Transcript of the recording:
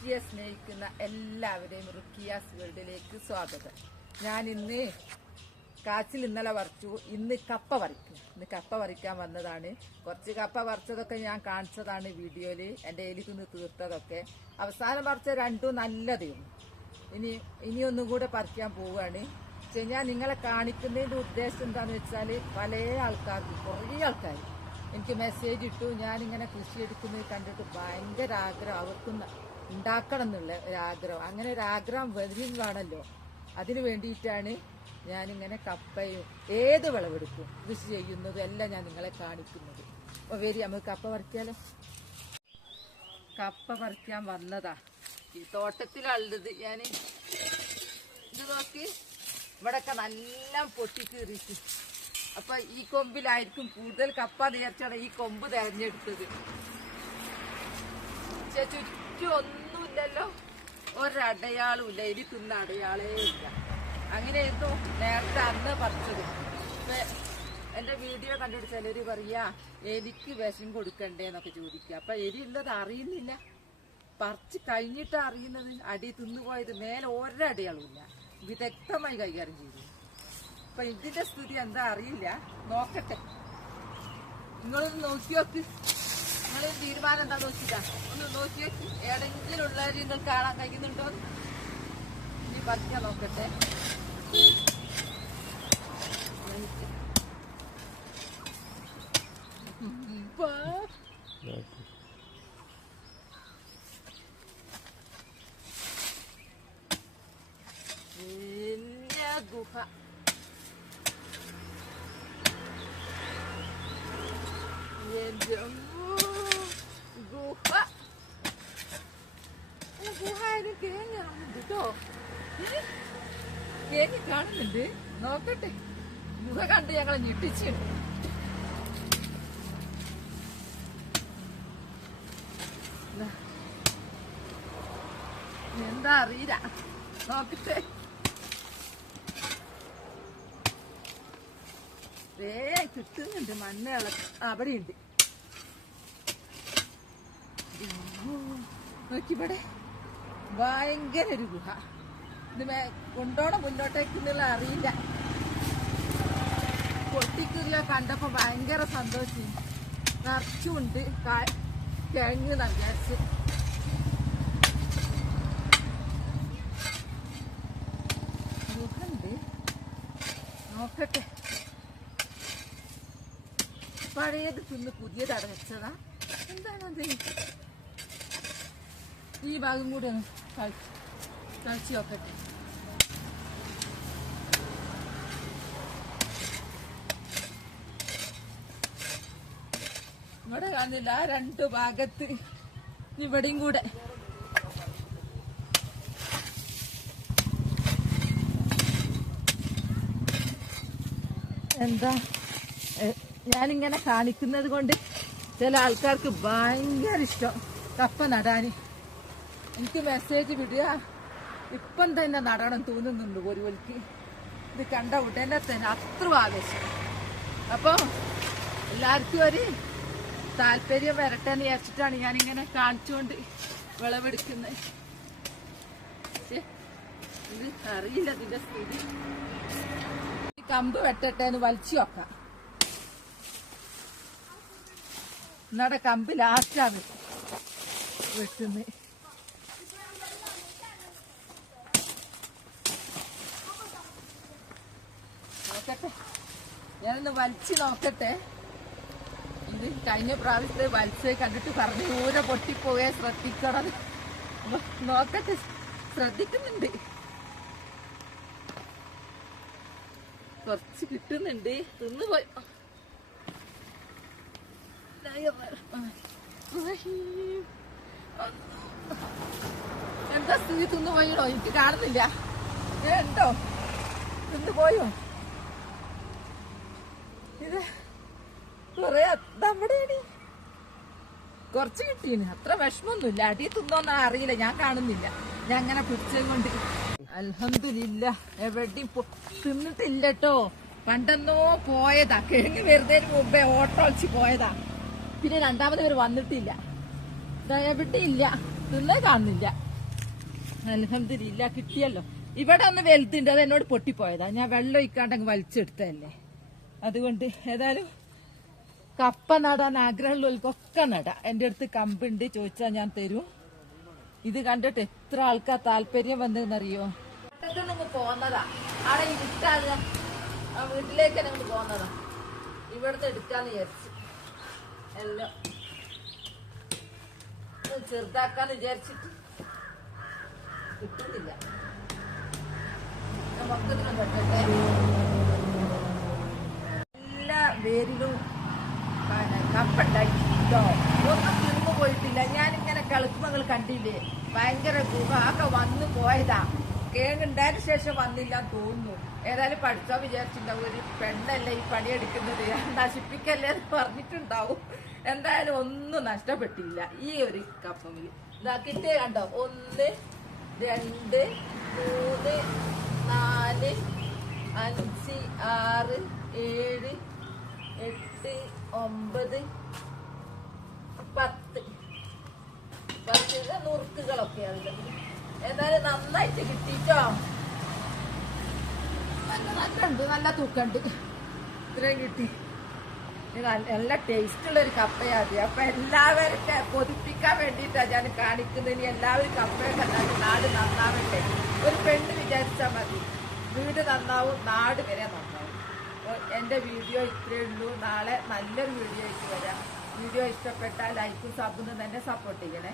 കൃഷിയെ സ്നേഹിക്കുന്ന എല്ലാവരെയും റുക്കിയാസ് വേൾഡിലേക്ക് സ്വാഗതം. ഞാൻ ഇന്ന് കാച്ചിൽ ഇന്നലെ പറിച്ചു, ഇന്ന് കപ്പ പറിക്കും. ഇന്ന് കപ്പ പറിക്കാൻ വന്നതാണ്. കുറച്ച് കപ്പ പറിച്ചതൊക്കെ ഞാൻ കാണിച്ചതാണ് വീഡിയോയില്, എൻ്റെ എലിക്കുന്ന് തീർത്തതൊക്കെ. അവസാനം പറിച്ച രണ്ടും നല്ലതേന്നു. ഇനിയൊന്നും കൂടെ പറിക്കാൻ പോവുകയാണ്. പക്ഷെ ഞാൻ നിങ്ങളെ കാണിക്കുന്നതിന്റെ ഉദ്ദേശം എന്താണെന്ന് വെച്ചാൽ, പല ആൾക്കാർക്ക്, കുറേ ആൾക്കാർ എനിക്ക് മെസ്സേജ് ഇട്ടു. ഞാനിങ്ങനെ കൃഷി എടുക്കുന്നത് കണ്ടിട്ട് ഭയങ്കര ആഗ്രഹം, അവർക്കും ഉണ്ടാക്കണം എന്നുള്ള ഒരാഗ്രഹം. അങ്ങനെ ഒരാഗ്രഹം വരുന്നതാണല്ലോ, അതിന് വേണ്ടിയിട്ടാണ് ഞാനിങ്ങനെ കപ്പയും ഏത് വിളവെടുക്കും കൃഷി ചെയ്യുന്നതും എല്ലാം ഞാൻ നിങ്ങളെ കാണിക്കുന്നത്. അപ്പോൾ വരി, നമുക്ക് കപ്പ പറിക്കാലോ. കപ്പ പറിക്കാൻ വന്നതാ. ഈ തോട്ടത്തിലുള്ളത് ഞാൻ ഇത് നോക്കി, ഇവിടെയൊക്കെ നല്ല പൊട്ടിക്കീറിയിട്ട്. അപ്പൊ ഈ കൊമ്പിലായിരിക്കും കൂടുതൽ കപ്പ നേർച്ചാണ് ഈ കൊമ്പ് തെരഞ്ഞെടുത്തത്. പക്ഷെ ചുറ്റും ഒന്നുമില്ലല്ലോ, ഒരടയാളും ഇല്ല, എലി തിന്ന അടയാളേ ഇല്ല. അങ്ങനെയായിരുന്നു നേരത്തെ അന്ന് പറിച്ചത്. എന്റെ വീഡിയോ കണ്ടിട്ട് ചിലര് പറയാ എലിക്ക് വിഷം കൊടുക്കണ്ടേന്നൊക്കെ ചോദിക്കുക. അപ്പൊ എലി ഉള്ളത് അറിയുന്നില്ല, പറിച്ച് കഴിഞ്ഞിട്ടാ അറിയുന്നത്. അടി തിന്നുപോയത് മേലെ ഒരടയാളും ഇല്ല. വിദഗ്ധമായി കൈകാര്യം ചെയ്തു. അപ്പൊ ഇതിന്റെ സ്ഥിതി എന്താ അറിയില്ല, നോക്കട്ടെ. നിങ്ങളൊന്ന് നോക്കി നോക്ക്, നിങ്ങളൊരു തീരുമാനം എന്താ നോക്കിട്ടാ ഒന്ന് നോക്കി നോക്കി. ഏതെങ്കിലും ഉള്ളവര് നിങ്ങൾ കാണാൻ കഴിയുന്നുണ്ടോ? ഇനി പറിക്കാൻ നോക്കട്ടെ. ഗുഹ, ഗുഹ ഗുഹായാലും കേങ്ങി കാണുന്നുണ്ട് കേട്ടോ, കേങ്ങി കാണുന്നുണ്ട്. നോക്കട്ടെ, ഗുഹ കണ്ട് ഞങ്ങളെ ഞെട്ടിച്ചു. എന്താ അറിയില്ല, നോക്കട്ടെ. കിട്ടുന്നുണ്ട് മണ്ണ് അവിടെയുണ്ട്. നോക്കിവിടെ ഭയങ്കര ഒരു ഗുഹ. ഇത് കൊണ്ടോണം മുന്നോട്ടേക്കെന്നുള്ള അറിയില്ല. പൊട്ടിക്കില്ല കണ്ടപ്പോ ഭയങ്കര സന്തോഷം. നിറച്ചുണ്ട് കിഴങ്ങ് വിചാരിച്ച്. ഗുഹ ഉണ്ട്, നോക്കട്ടെ. പഴയത് തിന്ന് പുതിയതാണ് വെച്ചതാ, എന്താണത്? ഈ ഭാഗം കൂടെ ഒന്ന് കളിച്ച് നോക്കട്ടെ. ഇവിടെ കാണുന്നില്ല, രണ്ടു ഭാഗത്ത് ഇവിടെയും കൂടെ. എന്താ ഞാനിങ്ങനെ കാണിക്കുന്നത് കൊണ്ട് ചില ആൾക്കാർക്ക് ഭയങ്കര ഇഷ്ടം കപ്പ നടാന്. എനിക്ക് മെസ്സേജ് വിടുക, ഇപ്പം തന്നെ നടണം തോന്നുന്നുണ്ട് ഒരു വലിക്ക്. ഇത് കണ്ട ഉടനെ തന്നെ അത്ര ആവേശം. അപ്പോൾ എല്ലാവർക്കും ഒരു താല്പര്യം വരട്ടെ എന്ന് വിചാരിച്ചിട്ടാണ് ഞാനിങ്ങനെ കാണിച്ചുകൊണ്ട് വിളവെടുക്കുന്നത്. ഇത് അറിയില്ല ഇതിന്റെ സ്ഥിതി. കമ്പ് വെട്ടട്ടെ എന്ന് വലിച്ചു നോക്കാം. എന്നടെ കമ്പ് ലാസ്റ്റാണ് വെട്ടുന്നത്. നോക്കട്ടെ, ഞാനൊന്ന് വലിച്ചു നോക്കട്ടെ. ഇത് കഴിഞ്ഞ പ്രാവശ്യത്തെ വലിച്ച് കണ്ടിട്ട് പറഞ്ഞു ദൂരെ പൊട്ടിപ്പോവേ, ശ്രദ്ധിക്കണം. നോക്കട്ടെ, ശ്രദ്ധിക്കുന്നുണ്ട്. കുറച്ച് കിട്ടുന്നുണ്ട്. തിന്നുപോയി. എന്താ സ്ഥിതി? തിന്നുപോയോ? എനിക്ക് കാണുന്നില്ല. ഉണ്ടോ? തിന്നുപോയോ? ഇത് കൊറേ നമ്മുടെ കുറച്ച് കിട്ടീന്, അത്ര വിഷമൊന്നുമില്ല. അടി തിന്നോന്നാ അറിയില്ല, ഞാൻ കാണുന്നില്ല. ഞാൻ അങ്ങനെ പിടിച്ചത് കൊണ്ട് അൽഹംദുലില്ലാ എവിടെയും തിന്നിട്ടില്ല കേട്ടോ. പണ്ടെന്നോ പോയതാ, കിഴങ്ങ് വരുന്നതിന് മുമ്പേ ഓട്ടോ അടിച്ച് പോയതാ. പിന്നെ രണ്ടാമത് പേര് വന്നിട്ടില്ല, എവിടെ ഇല്ല, തിന്നേ കാണുന്നില്ല. അൽഹംദുലില്ലാ കിട്ടിയല്ലോ. ഇവിടെ ഒന്ന് വലുതുണ്ട്, അത് എന്നോട് പൊട്ടിപ്പോയതാ. ഞാൻ വെള്ളം ഒഴിക്കാണ്ടങ്ങ് വലിച്ചെടുത്തതല്ലേ. അതുകൊണ്ട് ഏതായാലും കപ്പ നടാൻ ആഗ്രഹമുള്ളവർക്കൊക്കെ നടാം. എൻ്റെ അടുത്ത് കമ്പുണ്ട്, ചോദിച്ചാൽ ഞാൻ തരും. ഇത് കണ്ടിട്ട് എത്ര ആൾക്കാർ താല്പര്യം വന്നതെന്നറിയോ. നിങ്ങൾ പോന്നതാ അവിടെ ഇരുട്ടാണ്, ആ വീട്ടിലേക്ക് നിങ്ങൾ പോന്നതാ. ഇവിടുന്ന് എടുക്കാന്ന് വിചാരിച്ചു, എല്ലാം ചെറുതാക്കാന്ന് വിചാരിച്ചിട്ട് കിട്ടുന്നില്ല. മൊത്തത്തിലും കെട്ടട്ടെ. എല്ലാ വേരിലും കപ്പുണ്ടായിട്ടോ, ഒന്നും തിന്നു പോയിട്ടില്ല. ഞാനിങ്ങനെ കളിക്കുമ്പോൾ നിങ്ങൾ കണ്ടില്ലേ, ഭയങ്കര ഗുഹ ഒക്കെ വന്നു പോയതാ. കേങ്ങുണ്ടായതിനു ശേഷം വന്നില്ല തോന്നുന്നു. ഏതായാലും പഠിച്ചോ വിചാരിച്ചിട്ടുണ്ടാവും, ഒരു പെണ്ണല്ലേ ഈ പണിയെടുക്കുന്നത്, നശിപ്പിക്കല്ലേ എന്ന് പറഞ്ഞിട്ടുണ്ടാവും. എന്തായാലും ഒന്നും നഷ്ടപ്പെട്ടില്ല ഈ ഒരു കപ്പമിൽ. ഇതാക്കിട്ടേ കണ്ടോ, 1 2 3 4 5 6 7 8 9 10 നുറുക്കുകളൊക്കെ ഉള്ളത്. ഏതായാലും നന്നായിട്ട് കിട്ടിട്ടോ. നല്ലുണ്ട്, നല്ല തൂക്കണ്ട്. ഇത്രയും കിട്ടി. നല്ല ടേസ്റ്റുള്ള ഒരു കപ്പയാത്. അപ്പൊ എല്ലാവരും കൊതിപ്പിക്കാൻ വേണ്ടിയിട്ടാ ഞാൻ കാണിക്കുന്നത്. ഇനി എല്ലാവരും കപ്പയൊക്കെ നാട് നന്നാവട്ടെ. ഒരു പെണ്ണ് വിചാരിച്ചാൽ മതി, വീട് നന്നാവും, നാട് വരെ നന്നാവും. എൻ്റെ വീഡിയോ ഇത്രയേ ഉള്ളൂ. നാളെ നല്ലൊരു വീഡിയോ ആയിട്ട് വരാം. വീഡിയോ ഇഷ്ടപ്പെട്ടാൽ ലൈക്കും സബും തന്നെ സപ്പോർട്ട് ചെയ്യണേ.